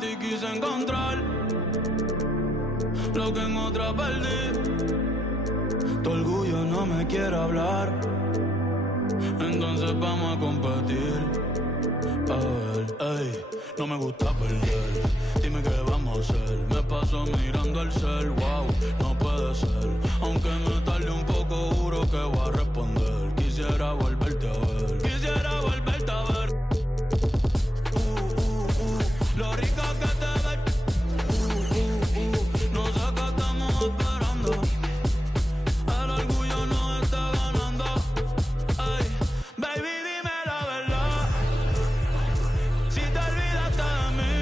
En ti quise encontrar lo que en otra perdí. Tu orgullo no me quiere hablar, entonces vamos a competir. A ver, ey, no me gusta perder. Dime qué vamos a hacer. Me paso mirando el cel, wow, no puede ser. Aunque me tarde un poco, juro que voy a responder. Quisiera volverte a ver. Quisiera volverte a ver. Lo rica que te ves. No sé qué estamos esperando. El orgullo nos está ganando. Ay, baby, dime la verdad. Si te olvidaste de mí,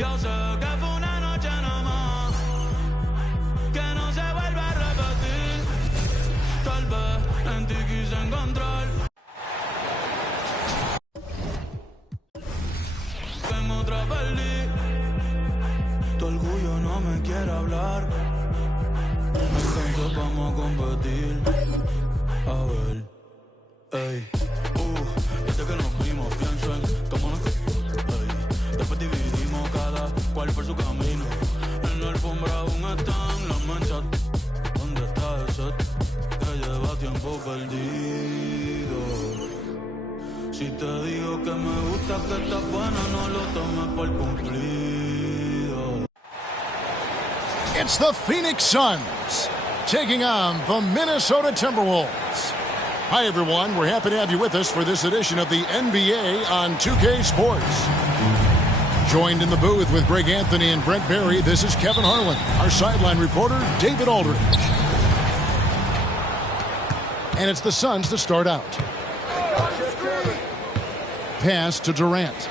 yo sé que fue una noche nada más, que no se vuelve a repetir. Tal vez en ti quise encontrar en otra perdí. Tu orgullo no me quiere hablar, entonces vamos a competir. A ver, ey, desde que nos vimos pienso en cómo nos después dividimos cada cual por su camino. En la alfombra aún están las manchas. ¿Dónde está ese que lleva tiempo perdido? Si te digo que me gusta, que estás buena, no lo tomes por cumplido. It's the Phoenix Suns taking on the Minnesota Timberwolves. Hi, everyone. We're happy to have you with us for this edition of the NBA on 2K Sports. Joined in the booth with Greg Anthony and Brent Barry, this is Kevin Harlan. Our sideline reporter, David Aldridge. And it's the Suns to start out. Pass to Durant.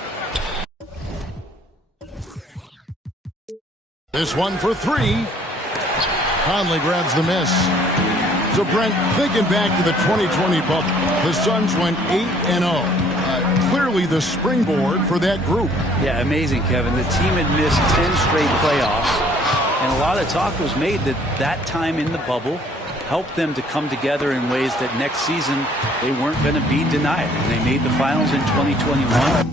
This one for three. Conley grabs the miss. So, Brent, thinking back to the 2020 bubble, the Suns went 8-0. Clearly the springboard for that group. Yeah, amazing, Kevin. The team had missed 10 straight playoffs, and a lot of talk was made that that time in the bubble helped them to come together in ways that next season they weren't going to be denied. And they made the finals in 2021.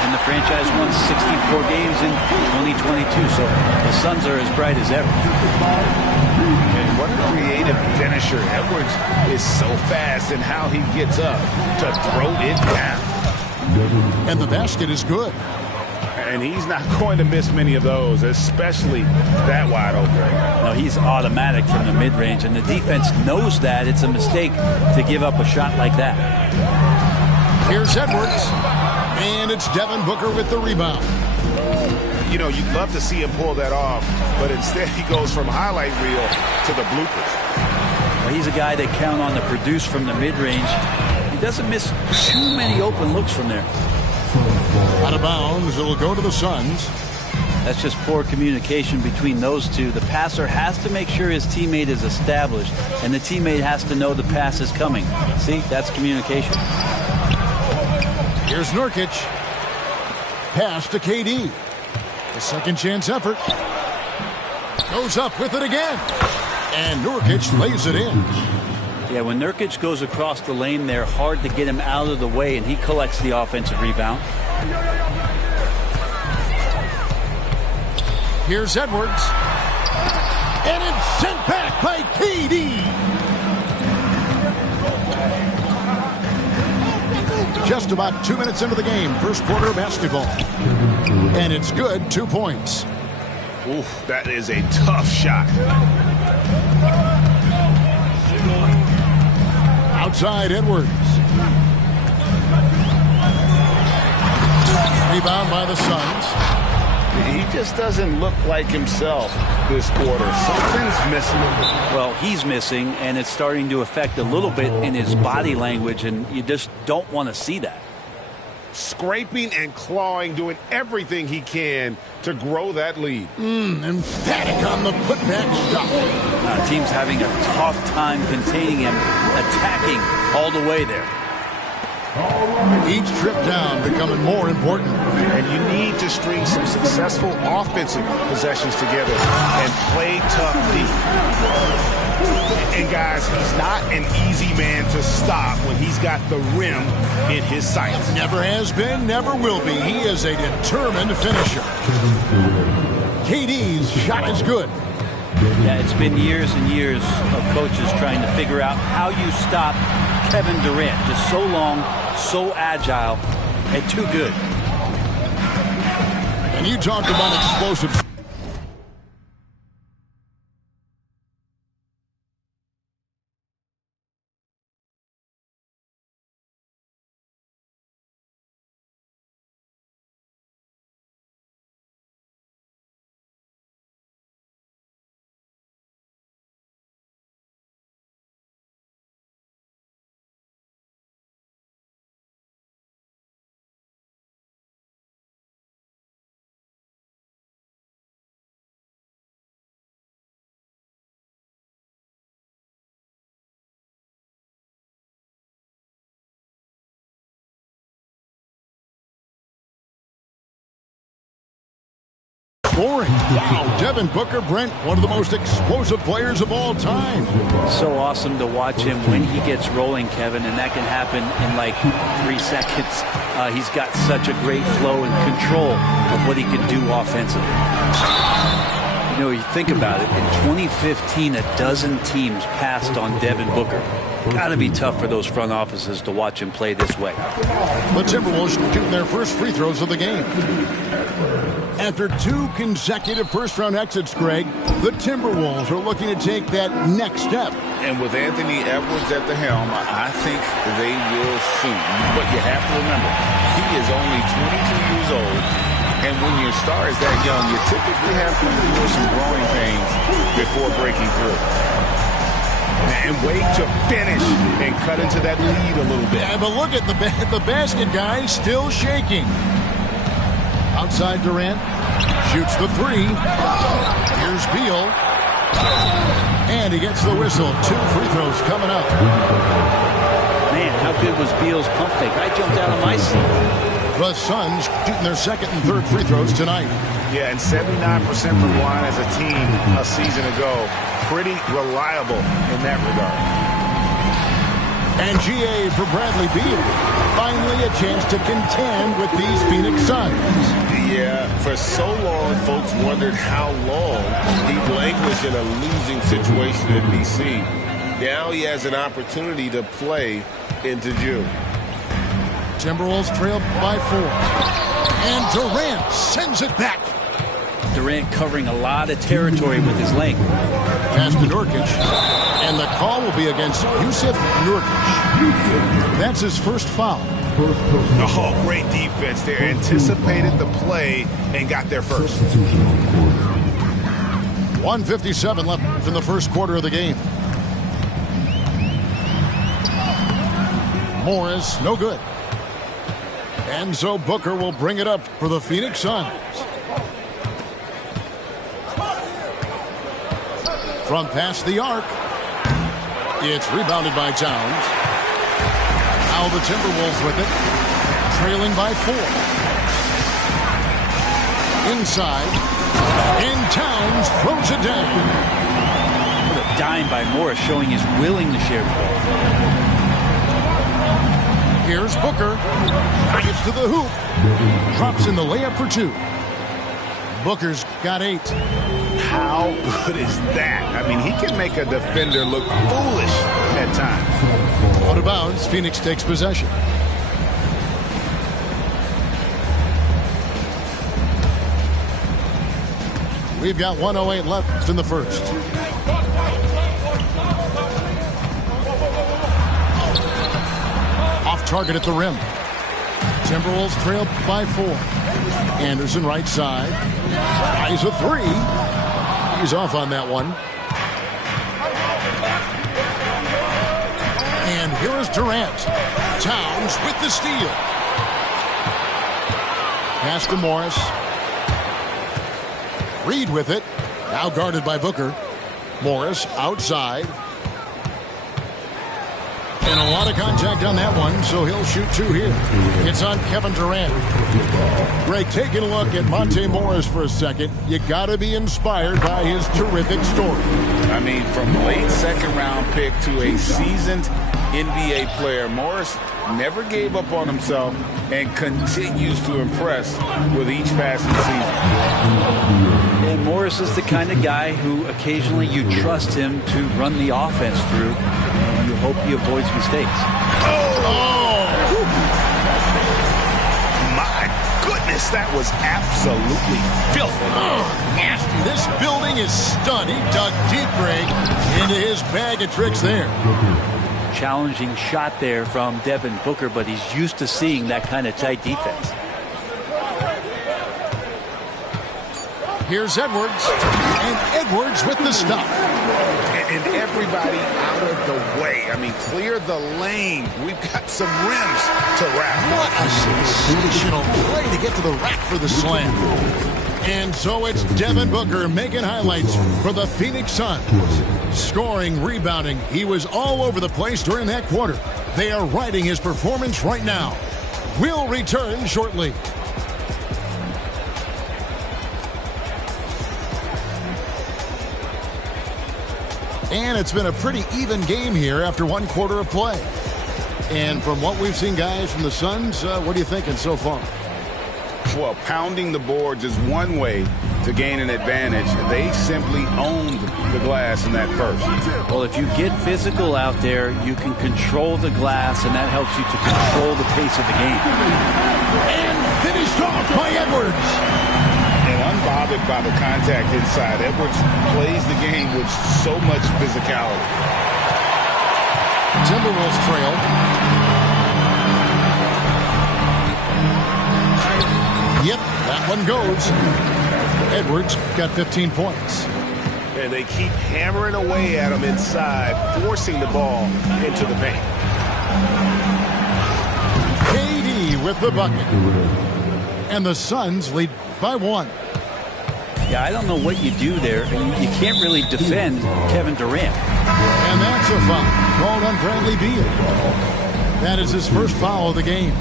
And the franchise won 64 games in 2022, so the Suns are as bright as ever. And what a creative finisher. Edwards is so fast in how he gets up to throw it down. And the basket is good. And he's not going to miss many of those, especially that wide open. No, he's automatic from the mid-range, and the defense knows that. It's a mistake to give up a shot like that. Here's Edwards. And it's Devin Booker with the rebound. You know, you'd love to see him pull that off, but instead he goes from highlight reel to the bloopers. Well, he's a guy they count on to produce from the mid-range. He doesn't miss too many open looks from there. Out of bounds, it'll go to the Suns. That's just poor communication between those two. The passer has to make sure his teammate is established, and the teammate has to know the pass is coming. See, that's communication. Here's Nurkic. Pass to KD. The second chance effort. Goes up with it again. And Nurkic lays it in. Yeah, when Nurkic goes across the lane, they're hard to get him out of the way, and he collects the offensive rebound. Here's Edwards. And it's sent back by KD. Just about 2 minutes into the game, first quarter of basketball. And it's good, 2 points. Oof, that is a tough shot. Outside Edwards. Rebound by the Suns. He just doesn't look like himself this quarter. Something's missing. Well, he's missing, and it's starting to affect a little bit in his body language, and you just don't want to see that. Scraping and clawing, doing everything he can to grow that lead. Emphatic on the putback stop. Team's having a tough time containing him, attacking all the way there. Each trip down becoming more important. And you need to string some successful offensive possessions together and play tough deep. And guys, he's not an easy man to stop when he's got the rim in his sights. Never has been, never will be. He is a determined finisher. KD's shot is good. Yeah, it's been years and years of coaches trying to figure out how you stop Kevin Durant. Just so long, so agile, and too good. And you talked about explosive. Scoring. Wow, Devin Booker, Brent, one of the most explosive players of all time. So awesome to watch him when he gets rolling, Kevin, and that can happen in like 3 seconds. He's got such a great flow and control of what he can do offensively. You know, you think about it, in 2015, a dozen teams passed on Devin Booker. Got to be tough for those front offices to watch him play this way. The Timberwolves shooting their first free throws of the game. After 2 consecutive first-round exits, Greg, the Timberwolves are looking to take that next step. And with Anthony Edwards at the helm, I think they will soon. But you have to remember, he is only 22 years old. And when your star is that young, you typically have to endure some growing pains before breaking through. And wait to finish and cut into that lead a little bit. Yeah, but look at the basket guy still shaking. Outside Durant, shoots the 3. Here's Beal. And he gets the whistle. 2 free throws coming up. Man, how good was Beal's pump fake? I jumped out of my seat. The Suns shooting their second and third free throws tonight. Yeah, and 79% from the line as a team a season ago. Pretty reliable in that regard. And GA for Bradley Beal. Finally a chance to contend with these Phoenix Suns. Yeah, for so long, folks wondered how long he'd languished in a losing situation in D.C. Now he has an opportunity to play into June. Timberwolves trail by 4. And Durant sends it back. Durant covering a lot of territory with his length. Pass to Nurkic. And the call will be against Jusuf Nurkic. That's his first foul. Oh, great defense there. Anticipated the play and got there first. 1:57 left in the first quarter of the game. Morris, no good. And so Booker will bring it up for the Phoenix Suns. From past the arc. It's rebounded by Towns. Now the Timberwolves with it. Trailing by 4. Inside. And Towns throws it down. What a dime by Morris, showing his willing to share the ball. Here's Booker. Gets to the hoop. Drops in the layup for 2. Booker's got 8. How good is that? I mean, he can make a defender look foolish at times. Out of bounds, Phoenix takes possession. We've got 1:08 left in the first. Off target at the rim. Timberwolves trail by 4. Anderson right side. Eyes a 3. He's off on that one. And here is Durant. Towns with the steal. Pass to Morris. Reed with it. Now guarded by Booker. Morris outside. And a lot of contact on that one, so he'll shoot 2 here. It's on Kevin Durant. Greg, taking a look at Monte Morris for a second. You got to be inspired by his terrific story. I mean, from late second-round pick to a seasoned NBA player, Morris never gave up on himself and continues to impress with each passing season. And Morris is the kind of guy who occasionally you trust him to run the offense through, and you hope he avoids mistakes. My goodness, that was absolutely filthy. Nasty. This building is stunned. He dug deep, Greg, into his bag of tricks there. Challenging shot there from Devin Booker, but he's used to seeing that kind of tight defense. Here's Edwards, and Edwards with the stuff. And everybody out of the way. I mean, clear the lane. We've got some rims to wrap. What a sensational play to get to the rack for the slam. And so it's Devin Booker making highlights for the Phoenix Suns. Scoring, rebounding, he was all over the place during that quarter. They are riding his performance right now. We'll return shortly. And it's been a pretty even game here after 1 quarter of play. And from what we've seen, guys, from the Suns, what are you thinking so far? Well, pounding the boards is one way to gain an advantage. They simply owned the glass in that first. Well, if you get physical out there, you can control the glass, and that helps you to control the pace of the game. And finished off by Edwards. And unbothered by the contact inside, Edwards plays the game with so much physicality. Timberwolves trail. Yep, that one goes. Edwards got 15 points. And they keep hammering away at him inside, forcing the ball into the paint. KD with the bucket. And the Suns lead by 1. Yeah, I don't know what you do there. You can't really defend Kevin Durant. And that's a foul called on Bradley Beal. That is his first foul of the game.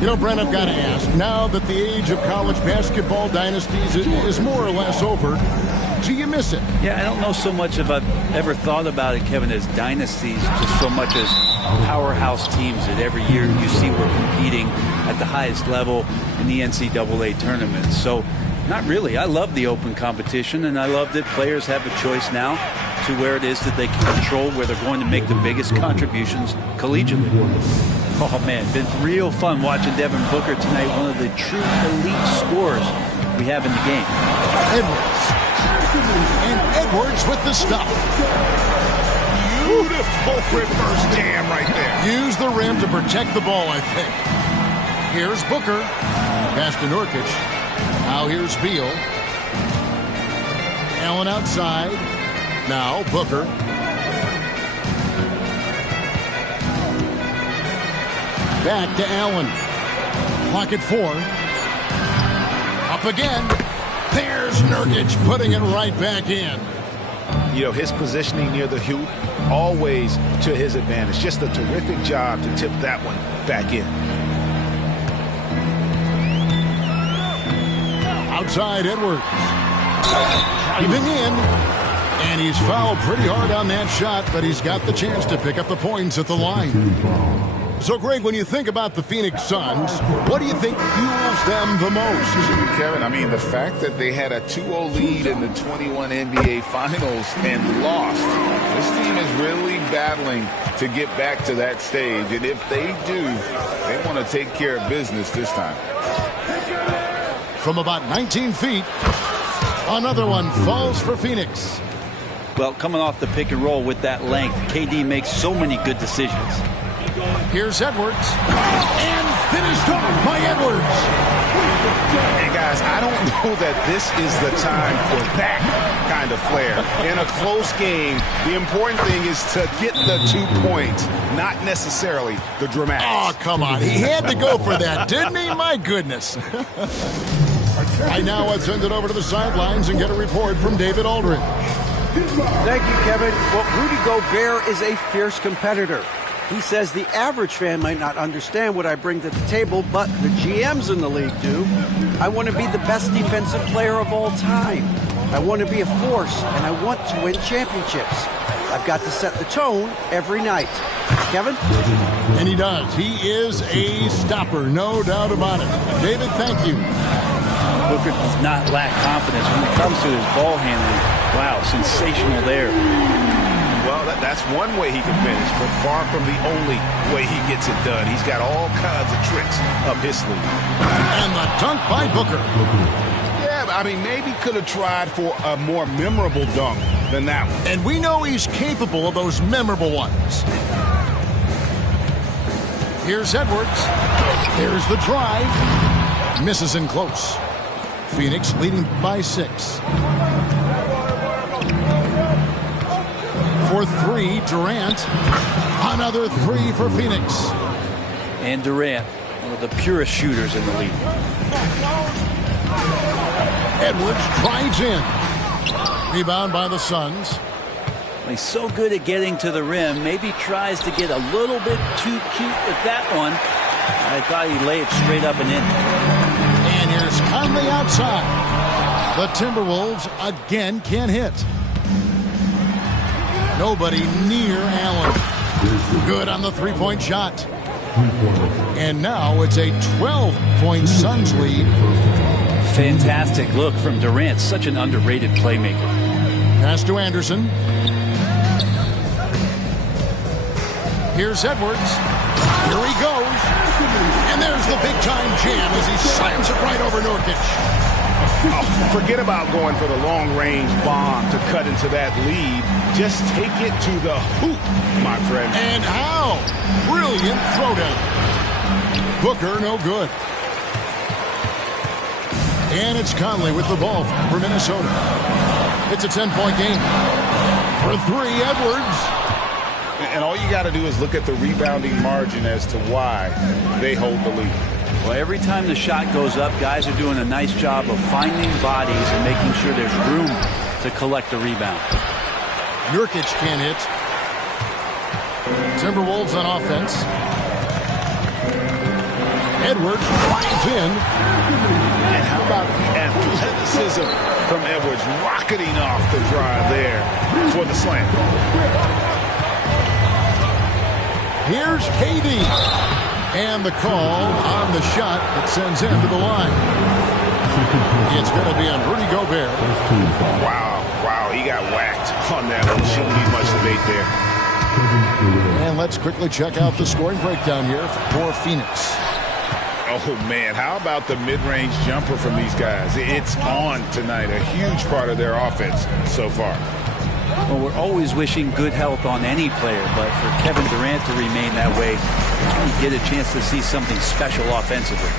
You know, Brent, I've got to ask, now that the age of college basketball dynasties is more or less over, do you miss it? Yeah, I don't know so much if I've ever thought about it, Kevin, as dynasties, just so much as powerhouse teams that every year you see we're competing at the highest level in the NCAA tournament. So, not really. I love the open competition, and I love that players have a choice now to where it is that they can control where they're going to make the biggest contributions collegiately. Oh, man, been real fun watching Devin Booker tonight, one of the true elite scorers we have in the game. Edwards. And Edwards with the stuff. Beautiful reverse jam right there. Use the rim to protect the ball, I think. Here's Booker. Pass to Nurkic. Now here's Beal. Allen outside. Now Booker. Back to Allen. Clock at 4. Up again. There's Nurkic putting it right back in. You know, his positioning near the hoop, always to his advantage. Just a terrific job to tip that one back in. Outside Edwards. Even in. And he's fouled pretty hard on that shot, but he's got the chance to pick up the points at the line. So, Greg, when you think about the Phoenix Suns, what do you think fuels them the most? Kevin, I mean, the fact that they had a 2-0 lead in the 21 NBA Finals and lost. This team is really battling to get back to that stage. And if they do, they want to take care of business this time. From about 19 feet, Another one falls for Phoenix. Well, coming off the pick and roll with that length, KD makes so many good decisions. Here's Edwards. And finished off by Edwards. And guys, I don't know that this is the time for that kind of flair. In a close game, the important thing is to get the 2 points, not necessarily the dramatics. Oh, come on. He had to go for that, didn't he? My goodness. Right now, let's send it over to the sidelines and get a report from David Aldridge. Thank you, Kevin. Well, Rudy Gobert is a fierce competitor. He says the average fan might not understand what I bring to the table, but the GMs in the league do. I want to be the best defensive player of all time. I want to be a force, and I want to win championships. I've got to set the tone every night. Kevin? And he does. He is a stopper, no doubt about it. David, thank you. Booker does not lack confidence when it comes to his ball handling. Wow, sensational there. Well, that's one way he can finish, but far from the only way he gets it done. He's got all kinds of tricks up his sleeve. And the dunk by Booker. Yeah, I mean, maybe could have tried for a more memorable dunk than that one. And we know he's capable of those memorable ones. Here's Edwards. Here's the drive. Misses in close. Phoenix leading by 6. For 3, Durant. Another 3 for Phoenix. And Durant, one of the purest shooters in the league. Edwards drives in. Rebound by the Suns. He's so good at getting to the rim. Maybe tries to get a little bit too cute with that one. I thought he'd lay it straight up and in. And here's Conley outside. The Timberwolves again can't hit. Nobody near Allen. Good on the three-point shot. And now it's a 12-point Suns lead. Fantastic look from Durant. Such an underrated playmaker. Pass to Anderson. Here's Edwards. Here he goes. And there's the big-time jam as he slams it right over Nurkic. Oh, forget about going for the long-range bomb to cut into that lead. Just take it to the hoop, my friend. And how? Brilliant throwdown. Booker, no good. And it's Conley with the ball for Minnesota. It's a 10-point game. For 3, Edwards. And all you got to do is look at the rebounding margin as to why they hold the lead. Well, every time the shot goes up, guys are doing a nice job of finding bodies and making sure there's room to collect the rebound. Nurkic can't hit. Timberwolves on offense. Edwards drives in. And how about the athleticism from Edwards rocketing off the drive there for the slam. Here's KD. And the call on the shot that sends him to the line. It's going to be on Rudy Gobert. Wow, he got whacked on that one. Shouldn't be much debate there. And let's quickly check out the scoring breakdown here for Phoenix. Oh, man, how about the mid-range jumper from these guys? It's on tonight, a huge part of their offense so far. Well, we're always wishing good health on any player, but for Kevin Durant to remain that way, we get a chance to see something special offensively.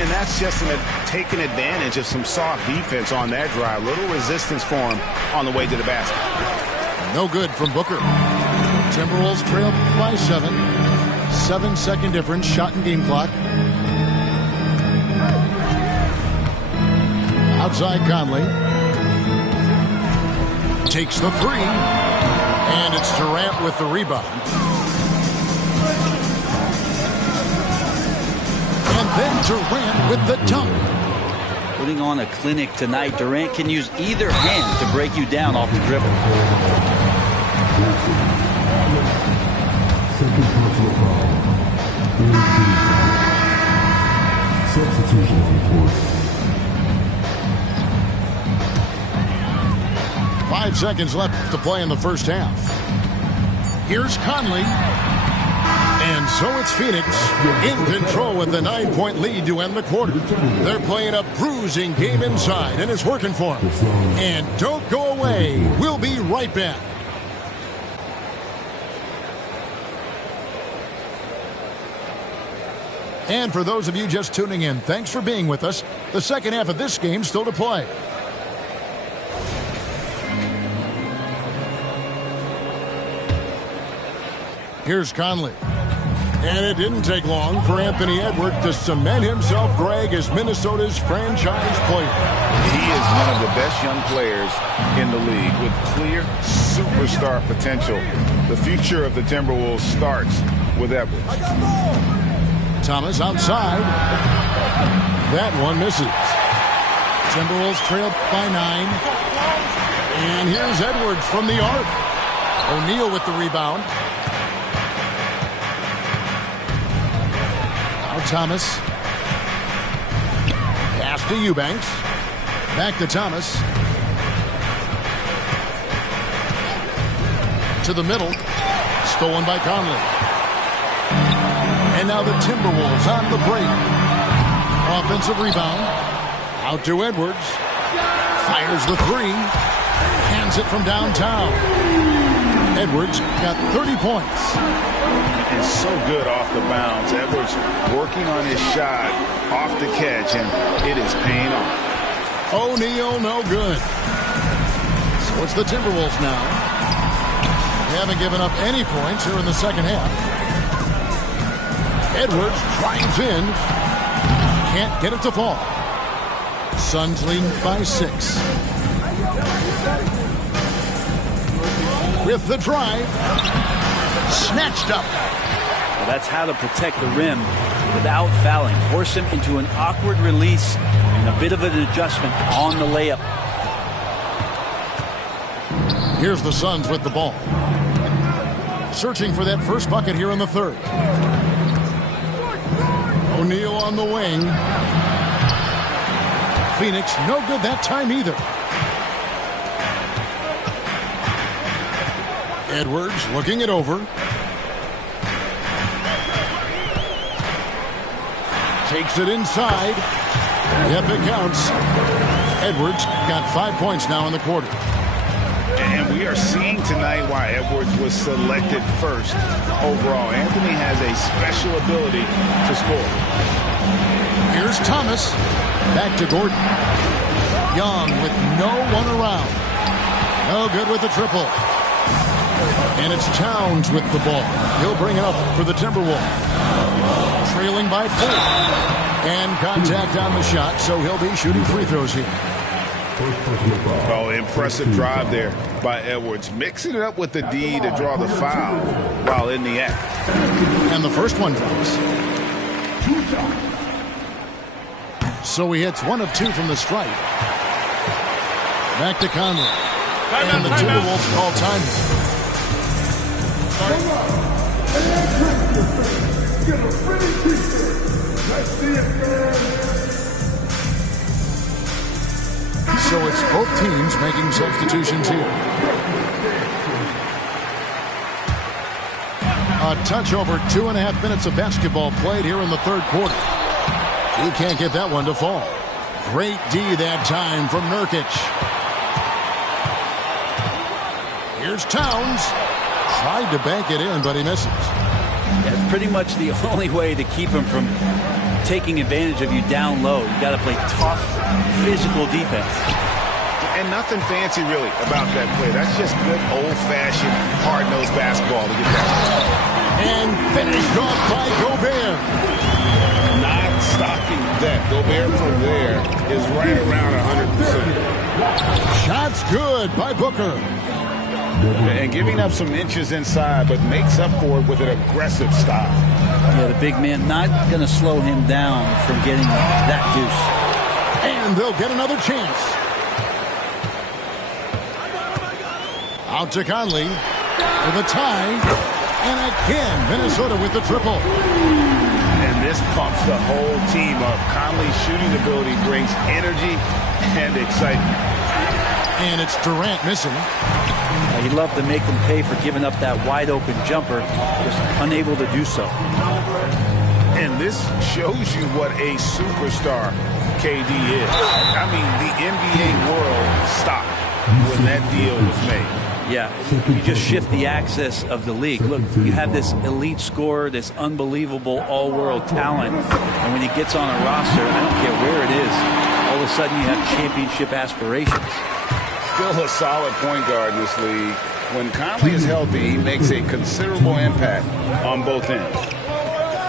And that's just taking advantage of some soft defense on that drive. Little resistance for him on the way to the basket. No good from Booker. Timberwolves trail by 7. 7-second difference, shot and game clock. Outside Conley. Takes the 3. And it's Durant with the rebound. And then Durant with the dunk. Putting on a clinic tonight, Durant can use either hand to break you down off the dribble. Second personal foul. Substitution on the court. 5 seconds left to play in the first half. Here's Conley. And So it's Phoenix in control with the 9-point lead to end the quarter. They're playing a bruising game inside, and it's working for them. And don't go away. We'll be right back. And for those of you just tuning in, thanks for being with us. The second half of this game still to play. Here's Conley. And it didn't take long for Anthony Edwards to cement himself, Greg, as Minnesota's franchise player. He is one of the best young players in the league with clear superstar potential. The future of the Timberwolves starts with Edwards. Thomas outside. That one misses. Timberwolves trail by 9. And here's Edwards from the arc. O'Neal with the rebound. Now Thomas. Pass to Eubanks. Back to Thomas. To the middle. Stolen by Conley. And now the Timberwolves on the break. Offensive rebound. Out to Edwards. Fires the 3. Hands it from downtown. Edwards got 30 points. And so good off the bounce. Edwards working on his shot off the catch, and it is paying off. O'Neal no good. So it's the Timberwolves now. They haven't given up any points here in the second half. Edwards drives in. Can't get it to fall. Suns lead by 6. With the drive. Snatched up. Well, that's how to protect the rim without fouling. Force him into an awkward release and a bit of an adjustment on the layup. Here's the Suns with the ball. Searching for that first bucket here in the third. O'Neal on the wing. Phoenix no good that time either. Edwards looking it over. Takes it inside. Yep, it counts. Edwards got 5 points now in the quarter. And we are seeing tonight why Edwards was selected first overall. Anthony has a special ability to score. Here's Thomas. Back to Gordon. Young with no one around. No good with the triple. And it's Towns with the ball. He'll bring it up for the Timberwolves. Trailing by 4. And contact on the shot, so he'll be shooting free throws here. Oh, impressive drive there by Edwards. Mixing it up with the D to draw the foul while in the act. And the first one drops. So he hits 1 of 2 from the stripe. Back to Conley. And the Timberwolves call time. So it's both teams making substitutions here. A touch over 2.5 minutes of basketball played here in the third quarter. He can't get that one to fall. Great D that time from Nurkic. Here's Towns. Tried to bank it in, but he misses. That's pretty much the only way to keep him from taking advantage of you down low. You got to play tough, physical defense. And nothing fancy really about that play. That's just good old-fashioned, hard-nosed basketball to get that. And finished off by Gobert. Not stopping that. Gobert from there is right around 100%. Shots good by Booker. And giving up some inches inside, but makes up for it with an aggressive stop. Yeah, the big man not going to slow him down from getting that deuce. And they'll get another chance. Out to Conley for the tie. And again, Minnesota with the triple. And this pumps the whole team up. Conley's shooting ability brings energy and excitement. And it's Durant missing. He'd love to make them pay for giving up that wide-open jumper, just unable to do so. And this shows you what a superstar KD is. I mean, the NBA world stopped when that deal was made. Yeah, you just shift the axis of the league. Look, you have this elite scorer, this unbelievable all-world talent, and when he gets on a roster, I don't care where it is, all of a sudden you have championship aspirations. Still a solid point guard in this league. When Conley is healthy, he makes a considerable impact on both ends.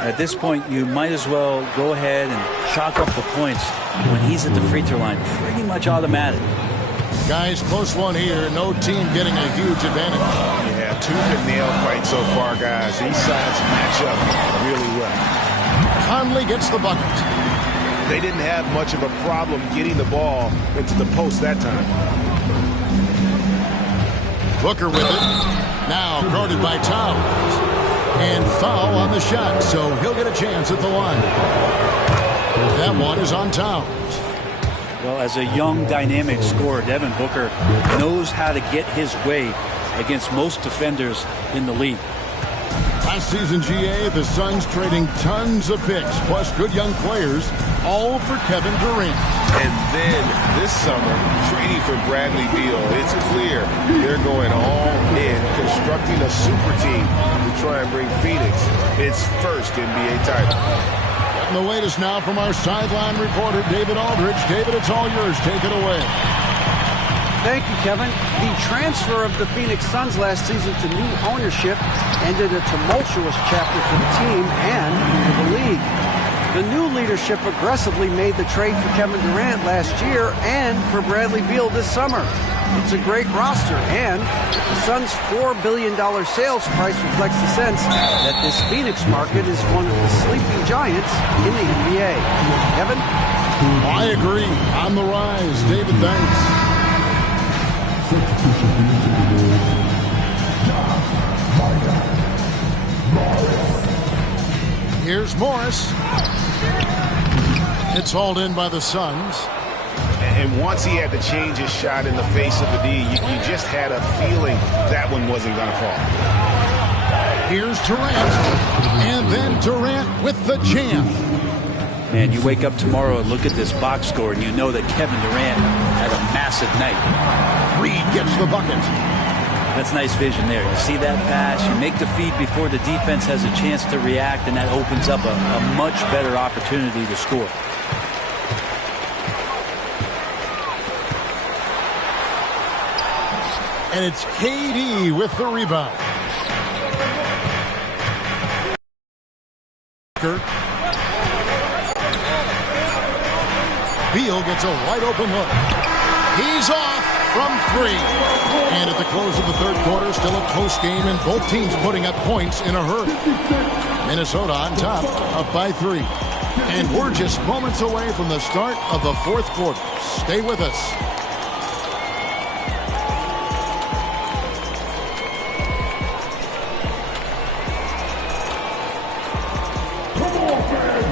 At this point, you might as well go ahead and chalk up the points when he's at the free throw line. Pretty much automatic. Guys, close one here. No team getting a huge advantage. Yeah, tooth-and-nail fight so far, guys. These sides match up really well. Conley gets the bucket. They didn't have much of a problem getting the ball into the post that time. Booker with it. Now guarded by Towns. And foul on the shot, so he'll get a chance at the line. That one is on Towns. Well, as a young, dynamic scorer, Devin Booker knows how to get his way against most defenders in the league. Last season, GA, the Suns trading tons of picks, plus good young players, all for Kevin Durant. And then this summer, trading for Bradley Beal. It's clear they're going all in, constructing a super team to try and bring Phoenix its first NBA title. Getting the latest now from our sideline reporter, David Aldridge. David, it's all yours. Take it away. Thank you, Kevin. The transfer of the Phoenix Suns last season to new ownership ended a tumultuous chapter for the team and for the league. The new leadership aggressively made the trade for Kevin Durant last year and for Bradley Beal this summer. It's a great roster, and the Suns' $4 billion sales price reflects the sense that this Phoenix market is one of the sleeping giants in the NBA. Kevin? I agree. On the rise. David, thanks. Here's Morris. It's hauled in by the Suns. And once he had to change his shot in the face of the D, you just had a feeling that one wasn't going to fall. Here's Durant. And then Durant with the jam. And you wake up tomorrow and look at this box score, and you know that Kevin Durant had a massive night. Reed gets the bucket. That's nice vision there. You see that pass, you make the feed before the defense has a chance to react, and that opens up a much better opportunity to score. And it's KD with the rebound. Beal gets a wide open look. He's off from three. And at the close of the third quarter, still a close game, and both teams putting up points in a hurry. Minnesota on top, up by 3. And we're just moments away from the start of the fourth quarter. Stay with us.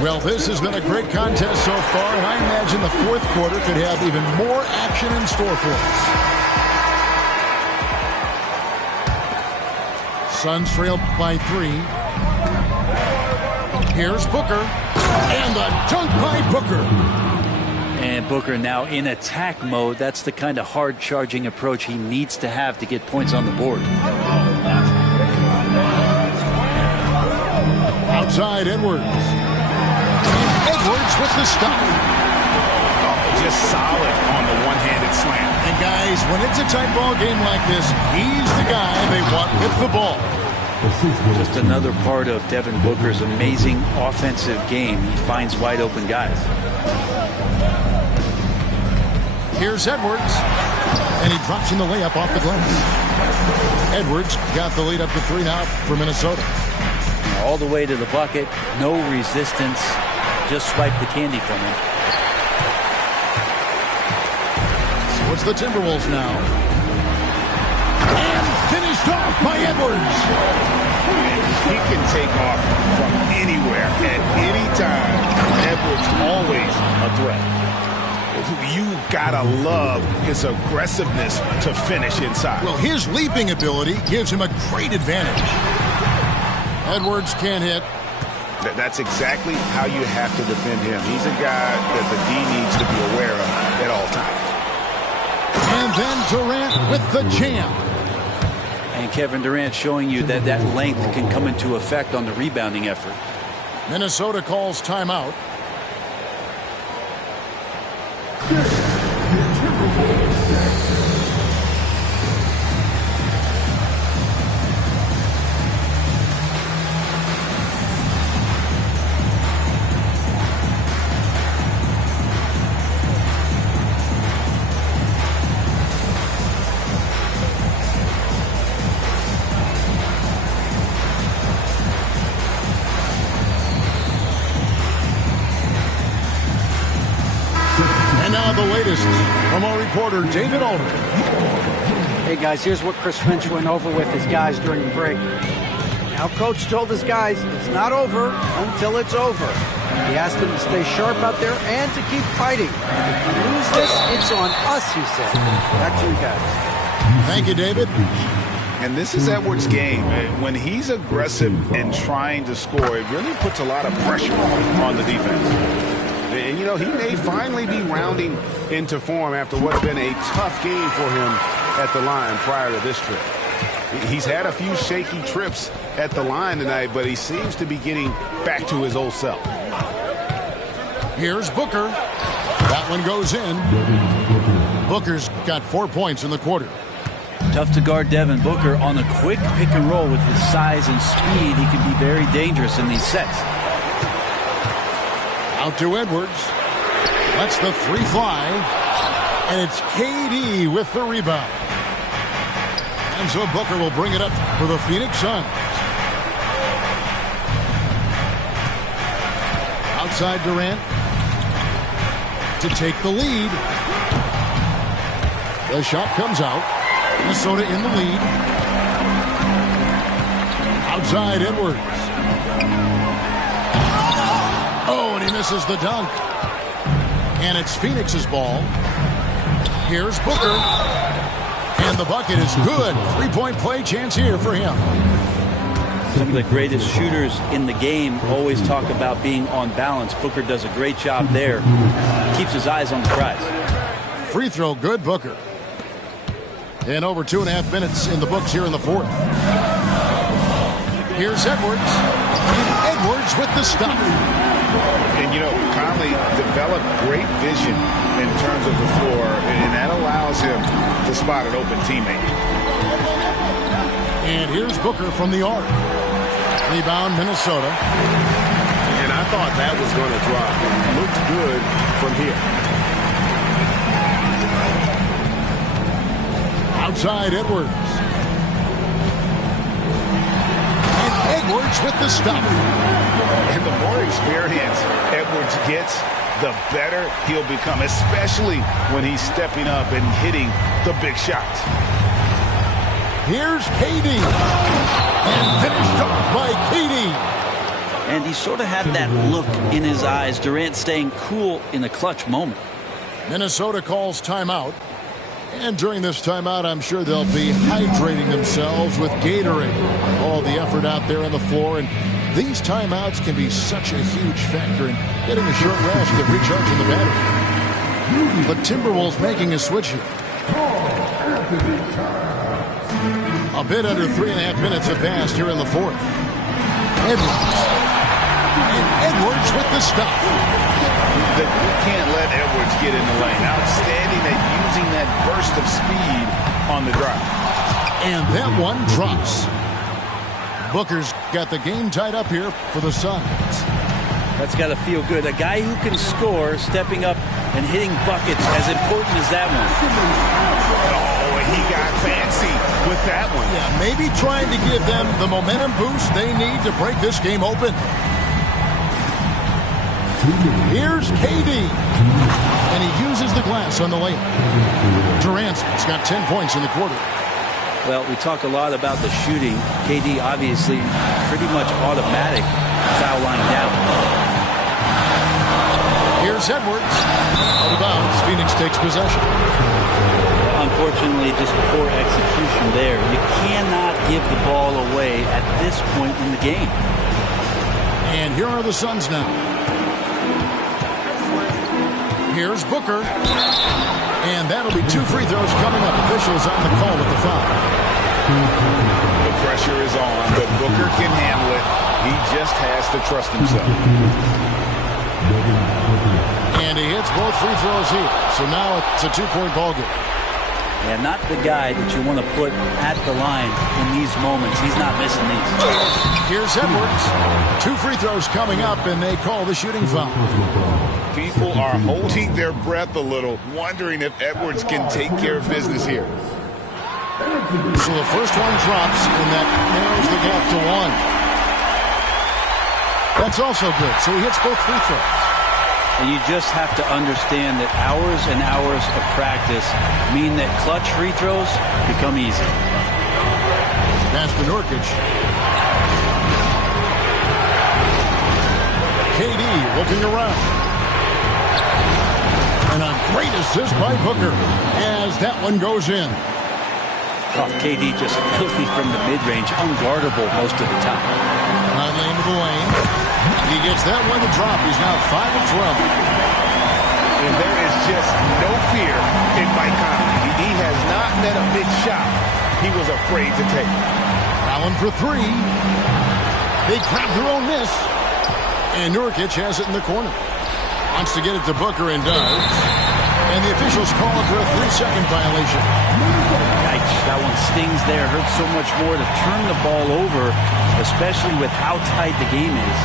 Well, this has been a great contest so far, and I imagine the fourth quarter could have even more action in store for us. Suns trail by 3. Here's Booker, and a dunk by Booker. And Booker now in attack mode. That's the kind of hard-charging approach he needs to have to get points on the board. Outside, Edwards. Edwards with the stop. Just solid on the one-handed slam. And guys, when it's a tight ball game like this, he's the guy they want with the ball. Just another part of Devin Booker's amazing offensive game. He finds wide open guys. Here's Edwards. And he drops in the layup off the glass. Edwards got the lead up to 3 now for Minnesota. All the way to the bucket. No resistance. Just swipe the candy from him. So it's the Timberwolves now. And finished off by Edwards. He can take off from anywhere at any time. Edwards always a threat. You gotta love his aggressiveness to finish inside. Well, his leaping ability gives him a great advantage. Edwards can't hit. That's exactly how you have to defend him. He's a guy that the D needs to be aware of at all times. And then Durant with the jam. And Kevin Durant showing you that that length can come into effect on the rebounding effort. Minnesota calls timeout. And now the latest from our reporter, David Aldridge. Hey, guys, here's what Chris Finch went over with his guys during the break. Now, Coach told his guys it's not over until it's over. He asked them to stay sharp out there and to keep fighting. If we lose this, it's on us, he said. Back to you guys. Thank you, David. And this is Edwards' game. When he's aggressive and trying to score, it really puts a lot of pressure on the defense. And, you know, he may finally be rounding into form after what's been a tough game for him at the line prior to this trip. He's had a few shaky trips at the line tonight, but he seems to be getting back to his old self. Here's Booker. That one goes in. Booker's got 4 points in the quarter. Tough to guard Devin Booker on a quick pick and roll with his size and speed. He can be very dangerous in these sets. Out to Edwards. Lets the three fly. And it's KD with the rebound. And so Booker will bring it up for the Phoenix Suns. Outside Durant to take the lead. The shot comes out. Minnesota in the lead. Outside Edwards. Oh, and he misses the dunk. And it's Phoenix's ball. Here's Booker. And the bucket is good. Three-point play chance here for him. Some of the greatest shooters in the game always talk about being on balance. Booker does a great job there. Keeps his eyes on the prize. Free throw good, Booker. And over 2.5 minutes in the books here in the fourth. Here's Edwards. And Edwards with the stop. And, you know, Conley developed great vision in terms of the floor, and that allows him to spot an open teammate. And here's Booker from the arc. Rebound, Minnesota. And I thought that was going to drop. It looked good from here. Outside Edwards. And Edwards with the stop. And the more experience Edwards gets, the better he'll become, especially when he's stepping up and hitting the big shots. Here's KD. And finished off by KD. And he sort of had that look in his eyes. Durant staying cool in a clutch moment. Minnesota calls timeout. And during this timeout, I'm sure they'll be hydrating themselves with Gatorade. All the effort out there on the floor. And these timeouts can be such a huge factor in getting a short rest and recharging the battery. The Timberwolves making a switch here. A bit under 3.5 minutes have passed here in the fourth. Edwards. And Edwards with the stop. You can't let Edwards get in the lane. Outstanding at using that burst of speed on the drive. And that one drops. Booker's got the game tied up here for the Suns. That's got to feel good. A guy who can score, stepping up and hitting buckets, as important as that one. Oh, and he got fancy with that one. Yeah, maybe trying to give them the momentum boost they need to break this game open. Here's KD. And he uses the glass on the layup. Durant's got 10 points in the quarter. Well, we talk a lot about the shooting. KD obviously pretty much automatic foul line down. Here's Edwards. Out of bounds. Phoenix takes possession. Unfortunately, just poor execution there. You cannot give the ball away at this point in the game. And here are the Suns now. Here's Booker. And that'll be 2 free throws coming up. Officials on the call with the foul. The pressure is on, but Booker can handle it. He just has to trust himself. And he hits both free throws here. So now it's a 2-point ball game. Yeah, not the guy that you want to put at the line in these moments. He's not missing these. Here's Edwards. 2 free throws coming up, and they call the shooting foul. People are holding their breath a little, wondering if Edwards can take care of business here. So the first one drops, and that narrows the gap to 1. That's also good. So he hits both free throws. And you just have to understand that hours and hours of practice mean that clutch free throws become easy. Pass to Nurkic. KD looking around. And a great assist by Booker as that one goes in. Oh, KD just filthy from the mid-range, unguardable most of the time. Conley into the lane. He gets that one to drop. He's now 5 of 12. And there is just no fear in Mike Conley. He has not met a big shot he was afraid to take. Allen for 3. They grab their own miss. And Nurkic has it in the corner. Wants to get it to Booker and does. And the officials call it for a 3-second violation. Yikes, that one stings there. Hurts so much more to turn the ball over, especially with how tight the game is.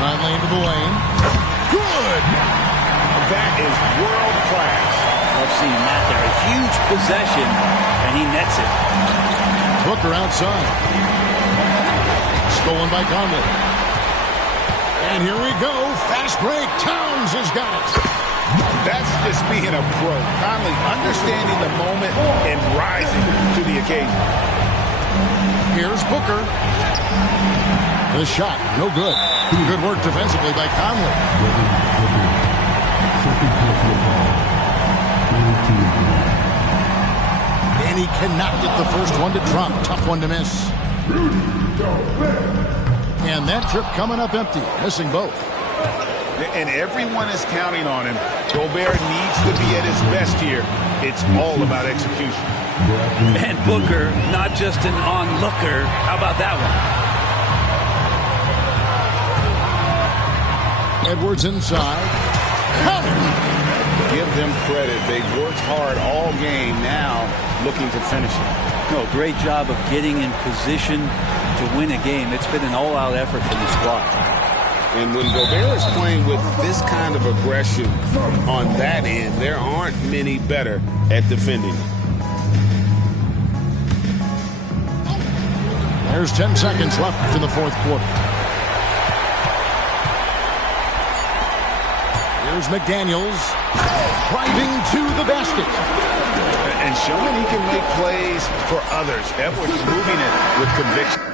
Conley into the lane. Good! That is world class. Love seeing that there. A huge possession, and he nets it. Booker outside. Stolen by Conley. And here we go. Fast break. Towns has got it. That's just being a pro. Conley understanding the moment and rising to the occasion. Here's Booker. The shot, no good. Good work defensively by Conley. And he cannot get the first one to drop. Tough one to miss. And that trip coming up empty, missing both. And everyone is counting on him. Gobert needs to be at his best here. It's all about execution. And Booker, not just an onlooker. How about that one? Edwards inside. Give them credit. They've worked hard all game, now looking to finish it. No, great job of getting in position to win a game. It's been an all-out effort from the squad. And when Gobert is playing with this kind of aggression on that end, there aren't many better at defending. There's 10 seconds left in the fourth quarter. Here's McDaniels driving to the basket. And showing he can make plays for others. Edwards moving it with conviction.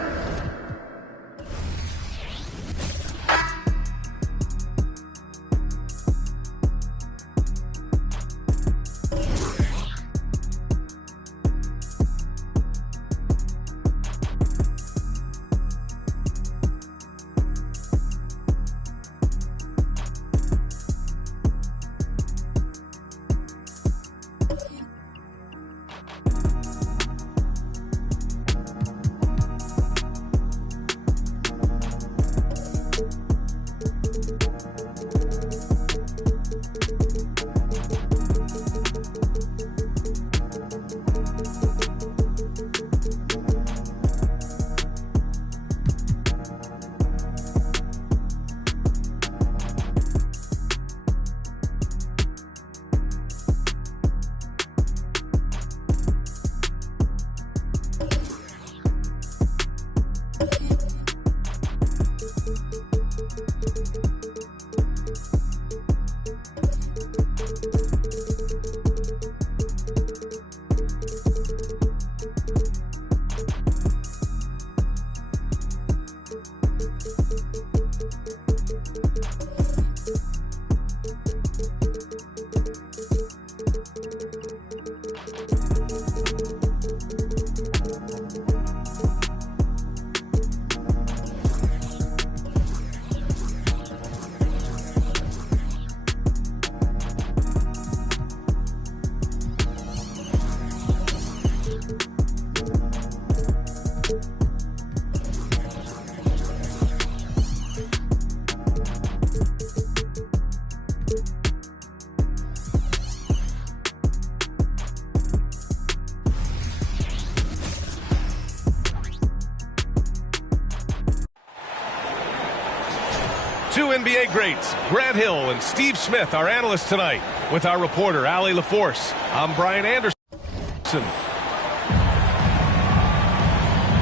Two NBA greats, Grant Hill and Steve Smith, our analysts tonight, with our reporter, Allie LaForce. I'm Brian Anderson.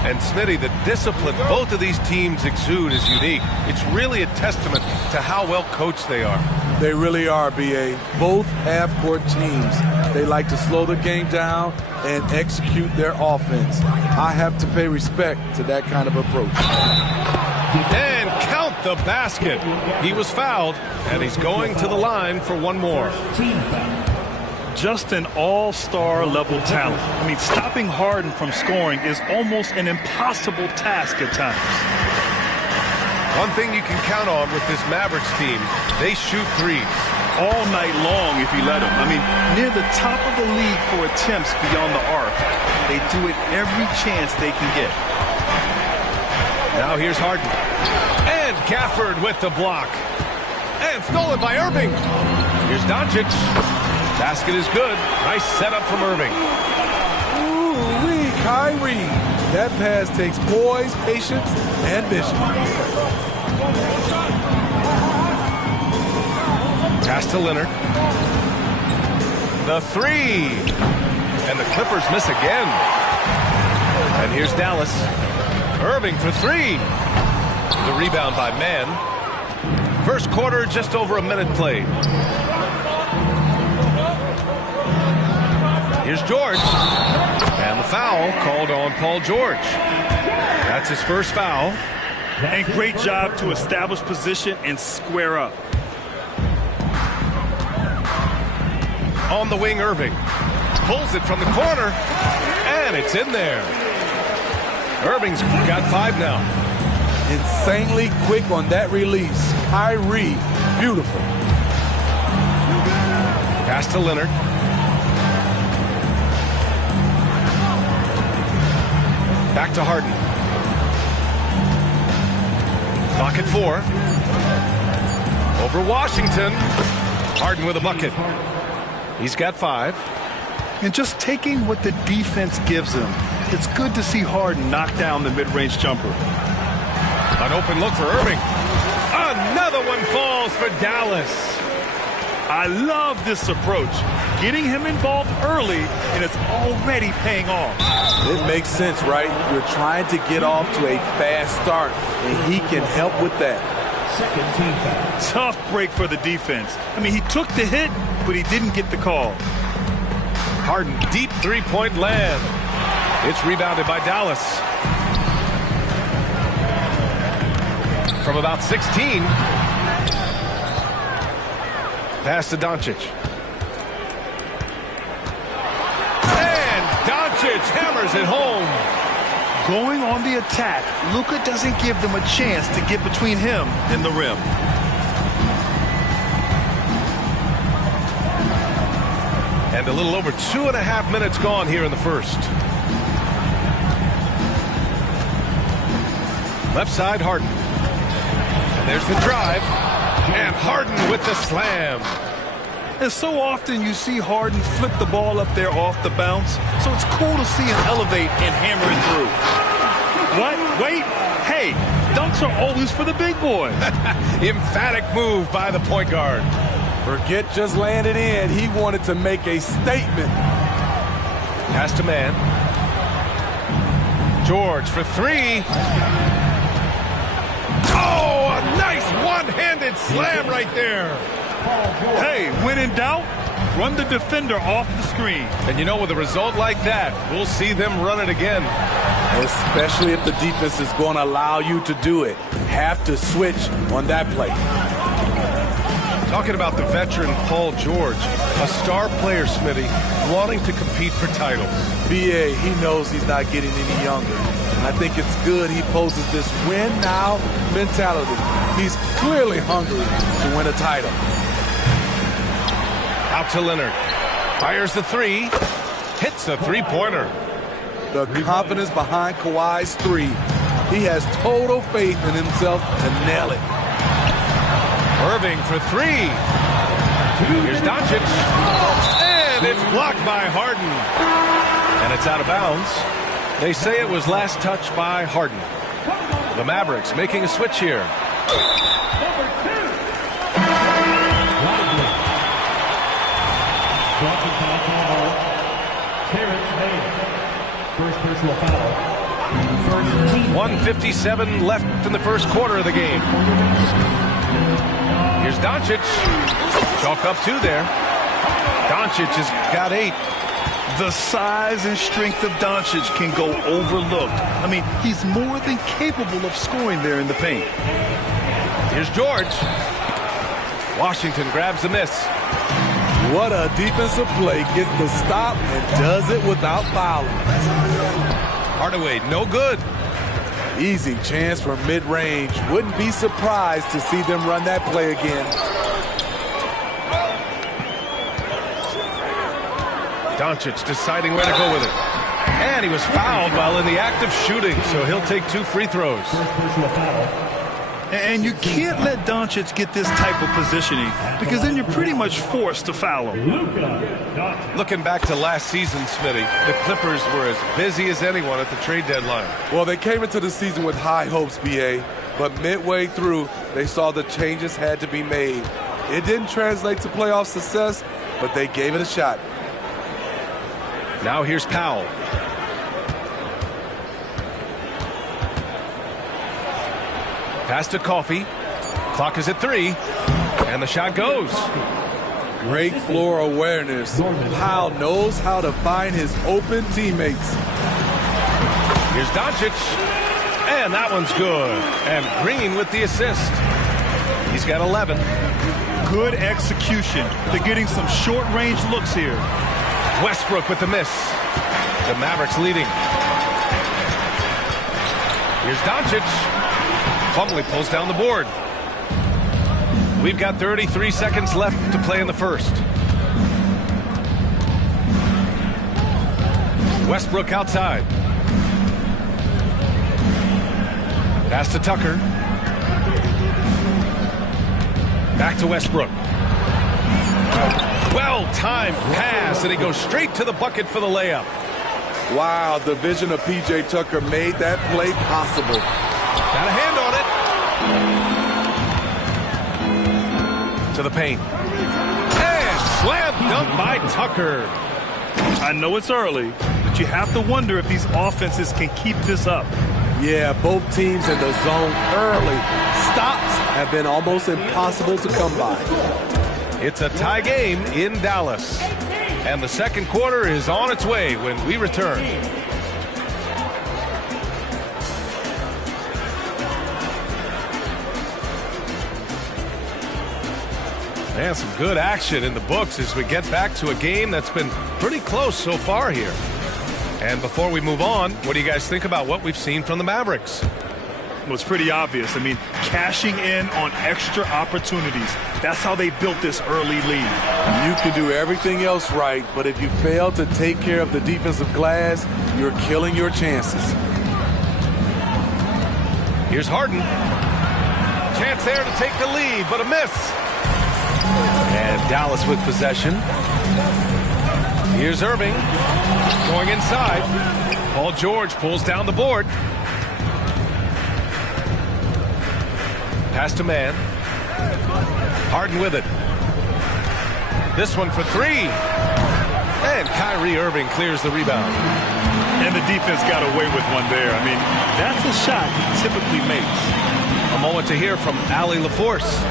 And Smitty, the discipline both of these teams exude is unique. It's really a testament to how well coached they are. They really are, B.A. Both half-court teams, they like to slow the game down and execute their offense. I have to pay respect to that kind of approach. And count the basket. He was fouled, and he's going to the line for one more. Just an all-star level talent. I mean, stopping Harden from scoring is almost an impossible task at times. One thing you can count on with this Mavericks team, they shoot threes. All night long if you let them. I mean, near the top of the league for attempts beyond the arc. They do it every chance they can get. Now here's Harden. And Gafford with the block. And stolen by Irving. Here's Doncic. Basket is good. Nice setup from Irving. Ooh-wee, Kyrie. That pass takes poise, patience, and vision. Pass to Leonard. The three. And the Clippers miss again. And here's Dallas. Irving for three. The rebound by Mann. First quarter, just over a minute played. Here's George. And the foul called on Paul George. That's his first foul. And great job to establish position and square up. On the wing, Irving. Pulls it from the corner. And it's in there. Irving's got 5 now. Insanely quick on that release. Kyrie, beautiful. Pass to Leonard. Back to Harden. Clock at 4. Over Washington. Harden with a bucket. He's got 5. And just taking what the defense gives him. It's good to see Harden knock down the mid-range jumper. An open look for Irving. Another one falls for Dallas. I love this approach. Getting him involved early, and it's already paying off. It makes sense, right? You're trying to get off to a fast start, and he can help with that. Tough break for the defense. I mean, he took the hit, but he didn't get the call. Harden, deep three-point land. It's rebounded by Dallas. From about 16. Pass to Doncic. And Doncic hammers it home. Going on the attack, Luka doesn't give them a chance to get between him and the rim. And a little over 2.5 minutes gone here in the first. Left side, Harden. And there's the drive. And Harden with the slam. And so often you see Harden flip the ball up there off the bounce. So it's cool to see him elevate and hammer it through. What? Wait. Hey, dunks are always for the big boys. Emphatic move by the point guard. Forget just laying it in. He wanted to make a statement. Pass to Mann. George for 3. Oh, a nice one-handed slam right there. Hey, when in doubt, run the defender off the screen. And you know, with a result like that, we'll see them run it again. Especially if the defense is going to allow you to do it. Have to switch on that play. Talking about the veteran Paul George, a star player, Smitty, wanting to compete for titles. B.A., he knows he's not getting any younger. And I think it's good he poses this win-now mentality. He's clearly hungry to win a title. Out to Leonard. Fires the 3. Hits a three-pointer. The confidence behind Kawhi's 3. He has total faith in himself to nail it. Irving for 3. Here's Doncic. And it's blocked by Harden. And it's out of bounds. They say it was last touched by Harden. The Mavericks making a switch here. 1:57 left in the first quarter of the game. Here's Doncic. Chalk up 2 there. Doncic has got 8. The size and strength of Doncic can go overlooked. I mean, he's more than capable of scoring there in the paint. Here's George. Washington grabs the miss. What a defensive play. Gets the stop and does it without fouling. Hardaway, no good. Easy chance for mid-range. Wouldn't be surprised to see them run that play again. Doncic deciding where to go with it. And he was fouled while in the act of shooting, so he'll take 2 free throws. And you can't let Doncic get this type of positioning because then you're pretty much forced to foul him. Looking back to last season, Smitty, the Clippers were as busy as anyone at the trade deadline. Well, they came into the season with high hopes, B.A., but midway through, they saw the changes had to be made. It didn't translate to playoff success, but they gave it a shot. Now here's Powell. Pass to Coffey. Clock is at 3. And the shot goes. Great floor awareness. Powell knows how to find his open teammates. Here's Doncic. And that one's good. And Green with the assist. He's got 11. Good execution. They're getting some short-range looks here. Westbrook with the miss. The Mavericks leading. Here's Doncic. Plumlee pulls down the board. We've got 33 seconds left to play in the first. Westbrook outside. Pass to Tucker. Back to Westbrook. Well-timed pass, and he goes straight to the bucket for the layup. Wow, the vision of P.J. Tucker made that play possible. Got a hand on it. To the paint. And slam dunk by Tucker. I know it's early, but you have to wonder if these offenses can keep this up. Yeah, both teams in the zone early. Stops have been almost impossible to come by. It's a tie game in Dallas. And the second quarter is on its way when we return. And some good action in the books as we get back to a game that's been pretty close so far here. And before we move on, what do you guys think about what we've seen from the Mavericks? Well, it's pretty obvious. I mean, cashing in on extra opportunities. That's how they built this early lead. You can do everything else right, but if you fail to take care of the defensive glass, you're killing your chances. Here's Harden. Chance there to take the lead, but a miss. And Dallas with possession. Here's Irving going inside. Paul George pulls down the board. Pass to man. Harden with it. This one for 3. And Kyrie Irving clears the rebound. And the defense got away with one there. I mean, that's a shot he typically makes. A moment to hear from Allie LaForce.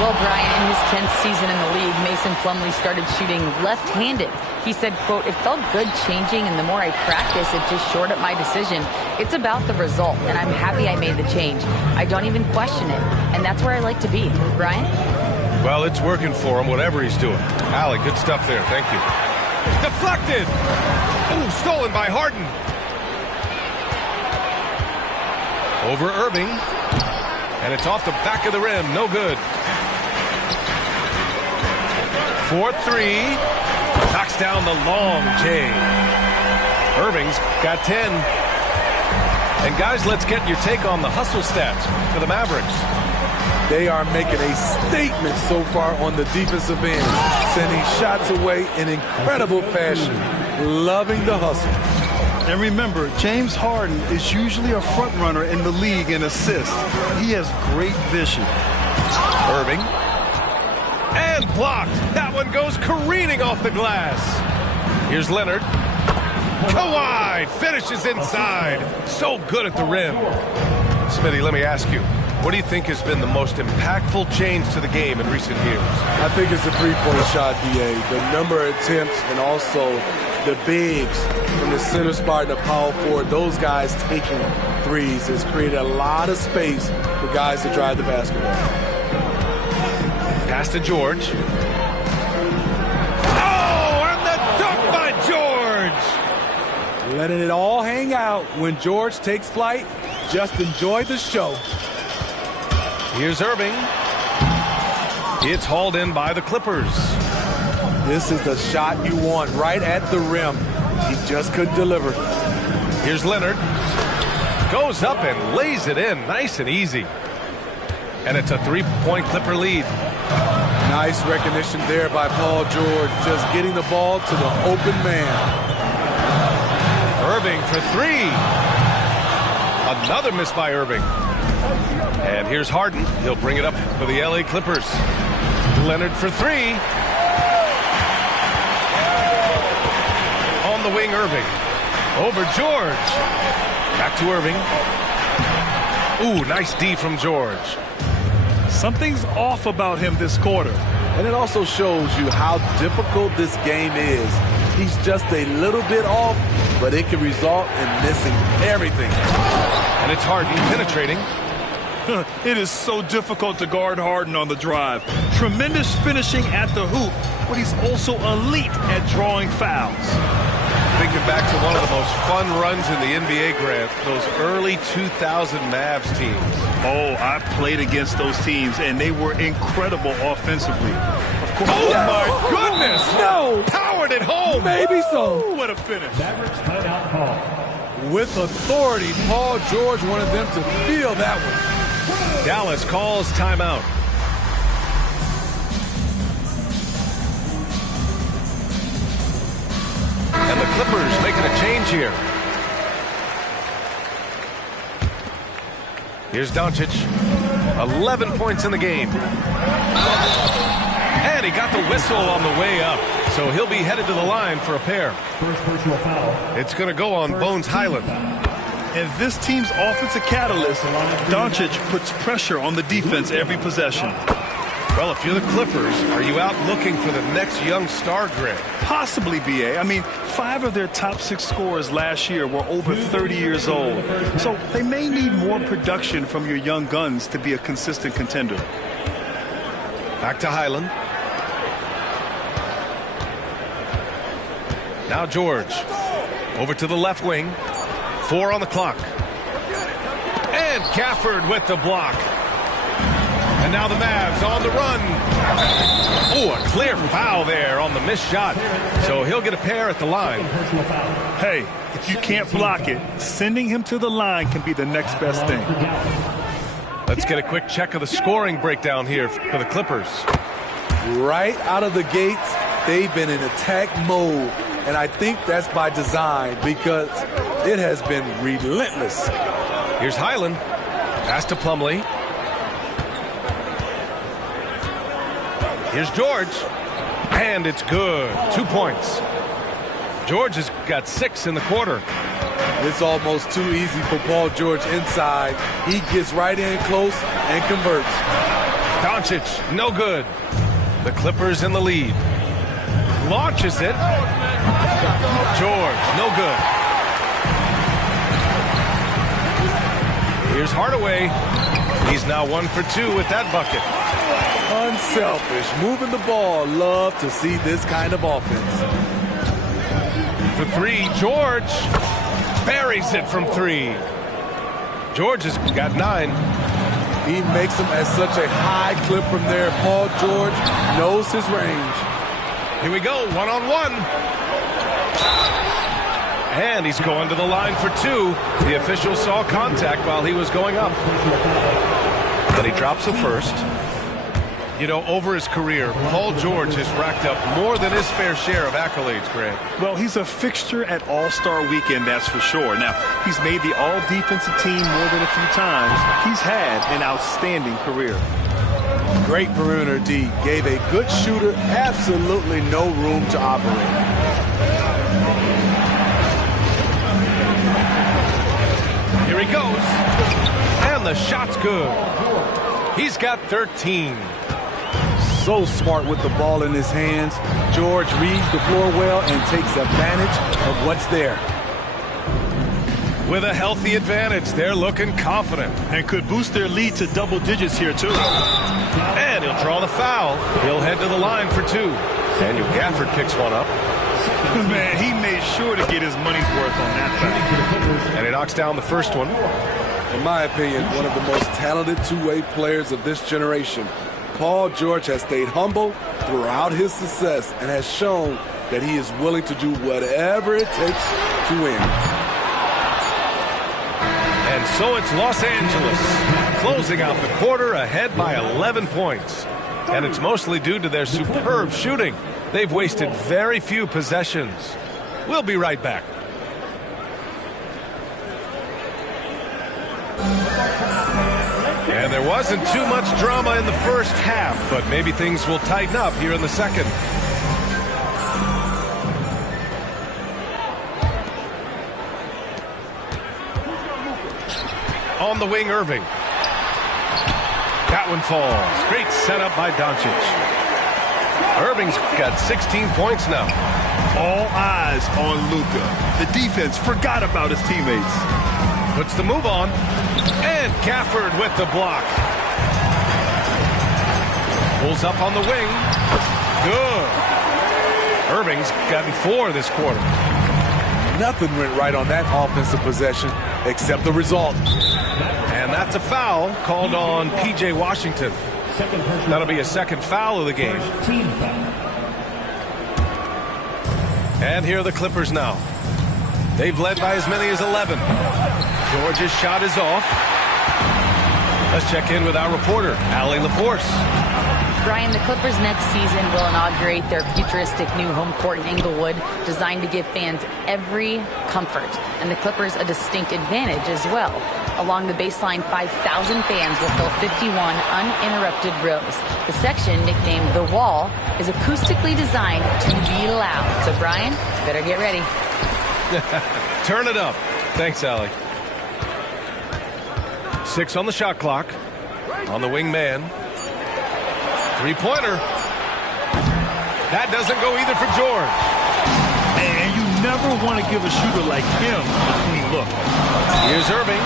Well, Brian, in his 10th season in the league, Mason Plumlee started shooting left-handed. He said, quote, "It felt good changing, and the more I practice, it just shored up my decision. It's about the result, and I'm happy I made the change. I don't even question it, and that's where I like to be." Brian? Well, it's working for him, whatever he's doing. Allie, good stuff there. Thank you. Deflected. Ooh, stolen by Harden. Over Irving. And it's off the back of the rim. No good. 4-3. Knocks down the long J. Irving's got 10. And guys, let's get your take on the hustle stats for the Mavericks. They are making a statement so far on the defensive end, sending shots away in incredible fashion. Loving the hustle. And remember, James Harden is usually a front runner in the league in assists. He has great vision. Irving. And blocked. That one goes careening off the glass. Here's Leonard. Kawhi finishes inside. So good at the rim. Smitty, let me ask you, what do you think has been the most impactful change to the game in recent years? I think it's the three-point shot, D.A. The number of attempts and also the bigs from the center spot and the power forward. Those guys taking threes has created a lot of space for guys to drive the basketball. Pass to George. Oh, and the dunk by George! Letting it all hang out when George takes flight. Just enjoy the show. Here's Irving. It's hauled in by the Clippers. This is the shot you want right at the rim. He just couldn't deliver. Here's Leonard. Goes up and lays it in nice and easy. And it's a three-point Clipper lead. Nice recognition there by Paul George. Just getting the ball to the open man. Irving for three. Another miss by Irving. And here's Harden. He'll bring it up for the LA Clippers. Leonard for three. On the wing, Irving. Over George. Back to Irving. Ooh, nice D from George. Something's off about him this quarter. And it also shows you how difficult this game is. He's just a little bit off, but it can result in missing everything. And it's Harden penetrating. It is so difficult to guard Harden on the drive. Tremendous finishing at the hoop, but he's also elite at drawing fouls. Thinking back to one of the most fun runs in the NBA, Grant, those early 2000 Mavs teams. Oh, I played against those teams, and they were incredible offensively. Of course. Oh, my goodness! No! Powered it home! Maybe so. Ooh, what a finish. Mavericks timeout call. With authority, Paul George wanted them to feel that one. Dallas calls timeout. And the Clippers making a change here. Here's Doncic. 11 points in the game. And he got the whistle on the way up. So he'll be headed to the line for a pair. First personal foul. It's going to go on Bones Highland. And this team's offensive catalyst, Doncic puts pressure on the defense every possession. Well, if you're the Clippers, are you out looking for the next young star, Grant? Possibly, B.A. I mean, 5 of their top 6 scorers last year were over 30 years old. So they may need more production from your young guns to be a consistent contender. Back to Highland. Now George. Over to the left wing. 4 on the clock. And Gafford with the block. And now the Mavs on the run. Oh, a clear foul there on the missed shot. So he'll get a pair at the line. Hey, if you can't block it, sending him to the line can be the next best thing. Let's get a quick check of the scoring breakdown here for the Clippers. Right out of the gates, they've been in attack mode. And I think that's by design because it has been relentless. Here's Highland. Pass to Plumlee. Here's George. And it's good. 2 points. George has got 6 in the quarter. It's almost too easy for Paul George inside. He gets right in close and converts. Doncic, no good. The Clippers in the lead. Launches it. George, no good. Here's Hardaway. He's now 1 for 2 with that bucket. Unselfish, moving the ball. Love to see this kind of offense. For 3, George buries it from 3. George has got 9. He makes them at such a high clip from there. Paul George knows his range. Here we go, 1-on-1. And he's going to the line for 2. The official saw contact while he was going up. But he drops it first. You know, over his career, Paul George has racked up more than his fair share of accolades, Grant. Well, he's a fixture at All-Star Weekend, that's for sure. Now, he's made the All-Defensive Team more than a few times. He's had an outstanding career. Great perimeter D. Gave a good shooter absolutely no room to operate. he goes. And the shot's good. He's got 13. So smart with the ball in his hands. George reads the floor well and takes advantage of what's there. With a healthy advantage, they're looking confident. And could boost their lead to double digits here, too. And he'll draw the foul. He'll head to the line for 2. Daniel Gafford picks one up. Man, he made sure to get his money's worth on that foul. And he knocks down the first one. In my opinion, one of the most talented two-way players of this generation. Paul George has stayed humble throughout his success and has shown that he is willing to do whatever it takes to win. And so it's Los Angeles closing out the quarter ahead by 11 points. And it's mostly due to their superb shooting. They've wasted very few possessions. We'll be right back. And there wasn't too much drama in the first half, but maybe things will tighten up here in the second. On the wing, Irving. That one falls. Great setup by Doncic. Irving's got 16 points now. All eyes on Luka. The defense forgot about his teammates. Puts the move on. And Gafford with the block. Pulls up on the wing. Good. Irving's gotten 4 this quarter. Nothing went right on that offensive possession except the result. And that's a foul called on P.J. Washington. That'll be a second foul of the game. And here are the Clippers now. They've led by as many as 11. George's shot is off. Let's check in with our reporter, Allie LaForce. Brian, the Clippers next season will inaugurate their futuristic new home court in Inglewood, designed to give fans every comfort, and the Clippers a distinct advantage as well. Along the baseline, 5,000 fans will fill 51 uninterrupted rows. The section, nicknamed The Wall, is acoustically designed to be loud. So, Brian, better get ready. Turn it up. Thanks, Allie. 6 on the shot clock. On the wing man. Three-pointer. That doesn't go either for George. And you never want to give a shooter like him a clean look. Here's Irving.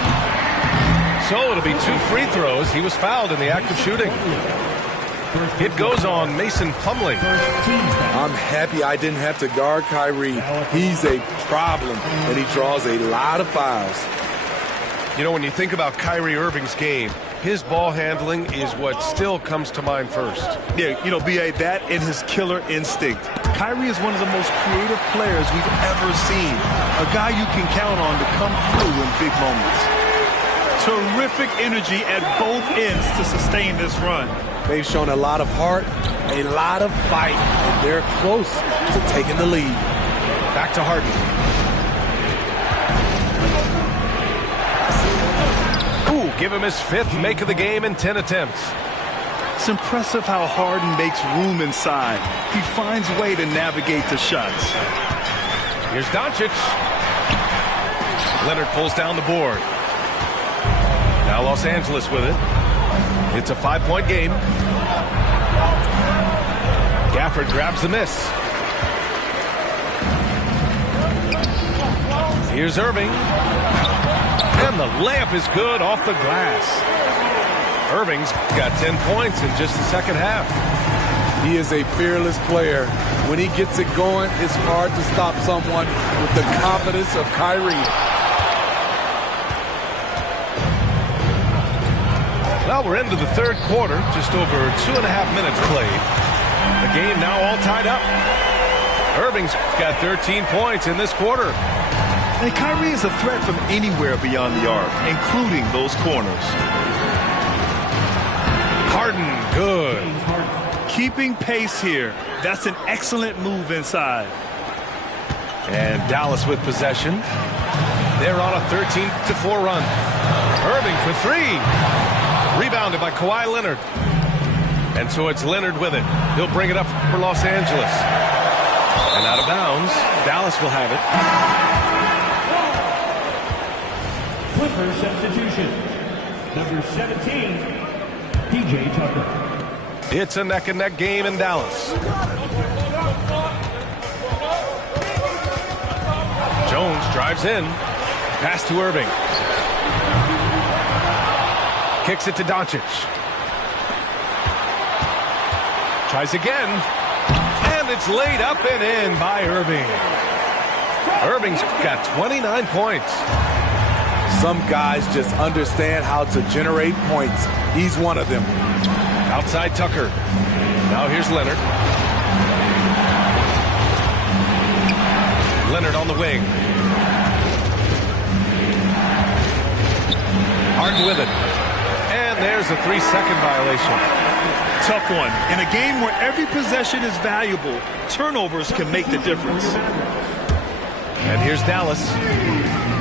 So it'll be 2 free throws. He was fouled in the act of shooting. It goes on Mason Plumlee. I'm happy I didn't have to guard Kyrie. He's a problem, and he draws a lot of fouls. You know, when you think about Kyrie Irving's game, his ball handling is what still comes to mind first. Yeah, you know, B.A., that and his killer instinct. Kyrie is one of the most creative players we've ever seen. A guy you can count on to come through in big moments. Terrific energy at both ends to sustain this run. They've shown a lot of heart, a lot of fight, and they're close to taking the lead. Back to Harden. Ooh, give him his 5th make of the game in 10 attempts. It's impressive how Harden makes room inside. He finds a way to navigate the shots. Here's Doncic. Leonard pulls down the board. Now Los Angeles with it. It's a 5-point game. Gafford grabs the miss. Here's Irving. And the layup is good off the glass. Irving's got 10 points in just the second half. He is a fearless player. When he gets it going, it's hard to stop someone with the confidence of Kyrie. Well, we're into the third quarter, just over 2.5 minutes played. The game now all tied up. Irving's got 13 points in this quarter. And Kyrie is a threat from anywhere beyond the arc, including those corners. Harden, good. Keeping pace here. That's an excellent move inside. And Dallas with possession. They're on a 13-4 run. Irving for 3. Rebounded by Kawhi Leonard. And so it's Leonard with it. He'll bring it up for Los Angeles. And out of bounds, Dallas will have it. First substitution, number 17, PJ Tucker. It's a neck-and-neck game in Dallas. Jones drives in. Pass to Irving. Kicks it to Doncic. Tries again. And it's laid up and in by Irving. Irving's got 29 points. Some guys just understand how to generate points. He's one of them. Outside Tucker. Now here's Leonard. Leonard on the wing. Harden with it. And there's a 3-second violation. Tough one. In a game where every possession is valuable, turnovers can make the difference. And here's Dallas.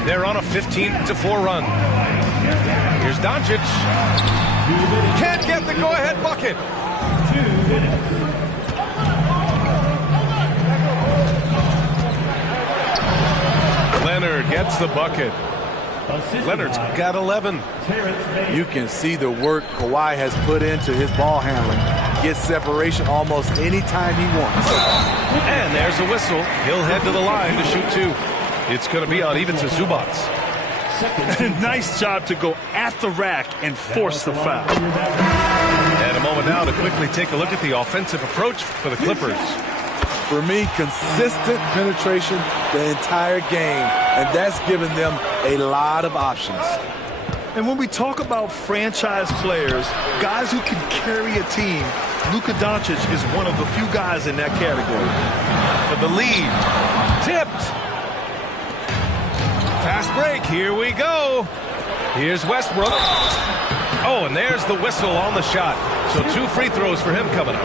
They're on a 15-4 run. Here's Doncic. Can't get the go-ahead bucket. 2 minutes. Leonard gets the bucket. Leonard's got 11. You can see the work Kawhi has put into his ball handling. Gets separation almost any time he wants. And there's a whistle. He'll head to the line to shoot 2. It's going to be on Ivica Zubac. Nice job to go at the rack and force the foul. And a moment now to quickly take a look at the offensive approach for the Clippers. For me, consistent penetration the entire game, and that's given them a lot of options. And when we talk about franchise players, guys who can carry a team, Luka Doncic is one of the few guys in that category. For the lead. Tipped. Fast break. Here we go. Here's Westbrook. Oh, and there's the whistle on the shot. So 2 free throws for him coming up.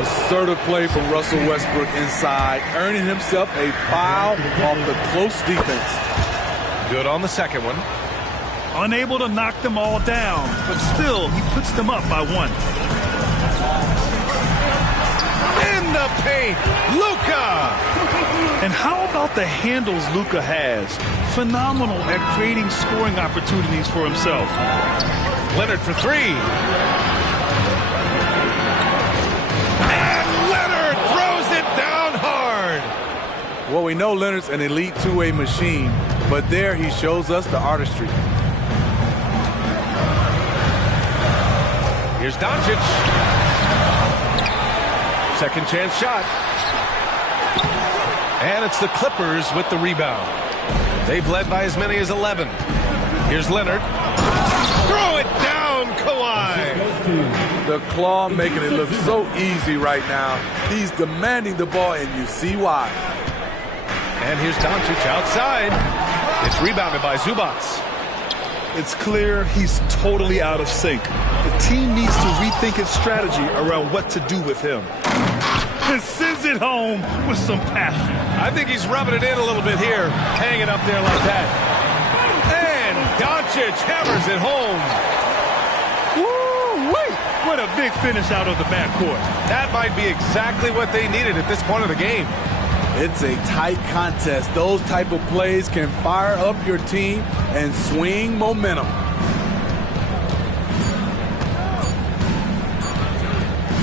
Assertive play from Russell Westbrook inside, earning himself a foul off the close defense. Good on the second one. Unable to knock them all down, but still, he puts them up by 1. In the paint, Luka! And how about the handles Luka has? Phenomenal at creating scoring opportunities for himself. Leonard for 3. And Leonard throws it down hard. Well, we know Leonard's an elite two-way machine, but there he shows us the artistry. Here's Doncic. Second chance shot. And it's the Clippers with the rebound. They've led by as many as 11. Here's Leonard. Throw it down, Kawhi. The claw making it look so easy right now. He's demanding the ball, and you see why. And here's Doncic outside. It's rebounded by Zubac. It's clear he's totally out of sync. The team needs to rethink its strategy around what to do with him. And sends it home with some passion. I think he's rubbing it in a little bit here, hanging up there like that. And Doncic hammers it home. Woo-wee! What a big finish out of the backcourt. That might be exactly what they needed at this point of the game. It's a tight contest. Those type of plays can fire up your team and swing momentum.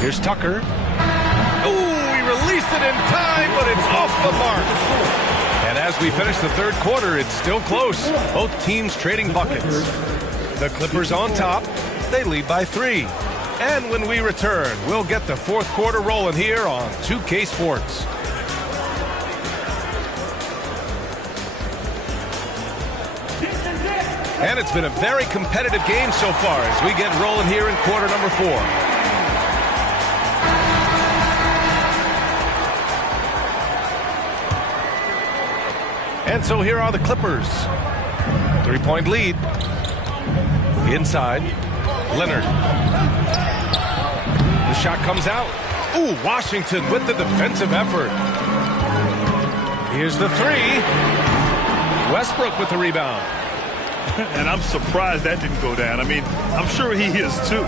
Here's Tucker. Ooh, he released it in time, but it's off the mark. And as we finish the third quarter, it's still close. Both teams trading buckets. The Clippers on top. They lead by 3. And when we return, we'll get the fourth quarter rolling here on 2K Sports. And it's been a very competitive game so far as we get rolling here in quarter number 4. And so here are the Clippers. 3-point lead. Inside. Leonard. The shot comes out. Ooh, Washington with the defensive effort. Here's the 3. Westbrook with the rebound. And I'm surprised that didn't go down. I mean, I'm sure he is too.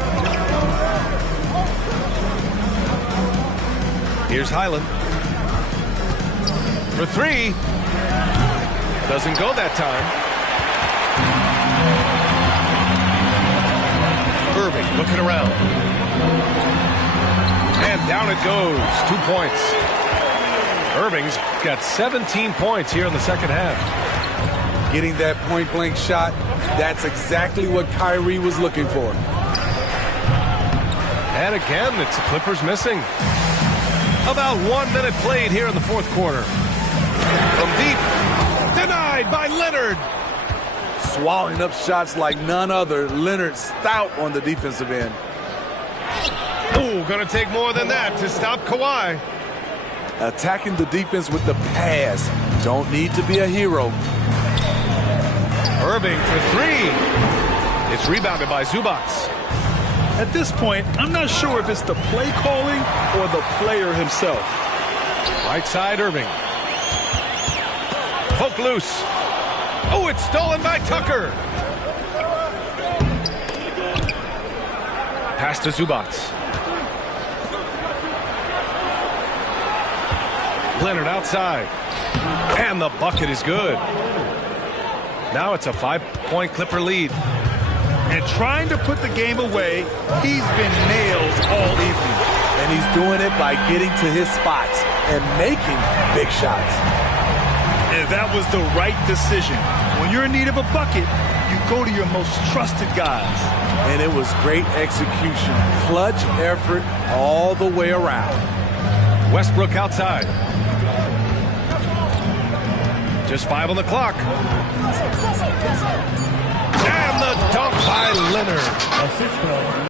Here's Highland. For 3. Doesn't go that time. Looking around. And down it goes. 2 points. Irving's got 17 points here in the second half. Getting that point-blank shot, that's exactly what Kyrie was looking for. And again, it's the Clippers missing. About 1 minute played here in the fourth quarter. From deep. Denied by Leonard. Swallowing up shots like none other. Leonard stout on the defensive end. Ooh, going to take more than that to stop Kawhi. Attacking the defense with the pass. Don't need to be a hero. Irving for three. It's rebounded by Zubac. At this point, I'm not sure if it's the play calling or the player himself. Right side, Irving. Poke loose. Oh, it's stolen by Tucker. Pass to Zubac. Leonard outside. And the bucket is good. Now it's a 5-point Clipper lead. And trying to put the game away, he's been nailed all evening. And he's doing it by getting to his spots and making big shots. And that was the right decision. When you're in need of a bucket, you go to your most trusted guys. And it was great execution. Clutch effort all the way around. Westbrook outside. Just 5 on the clock. And the dunk by Leonard.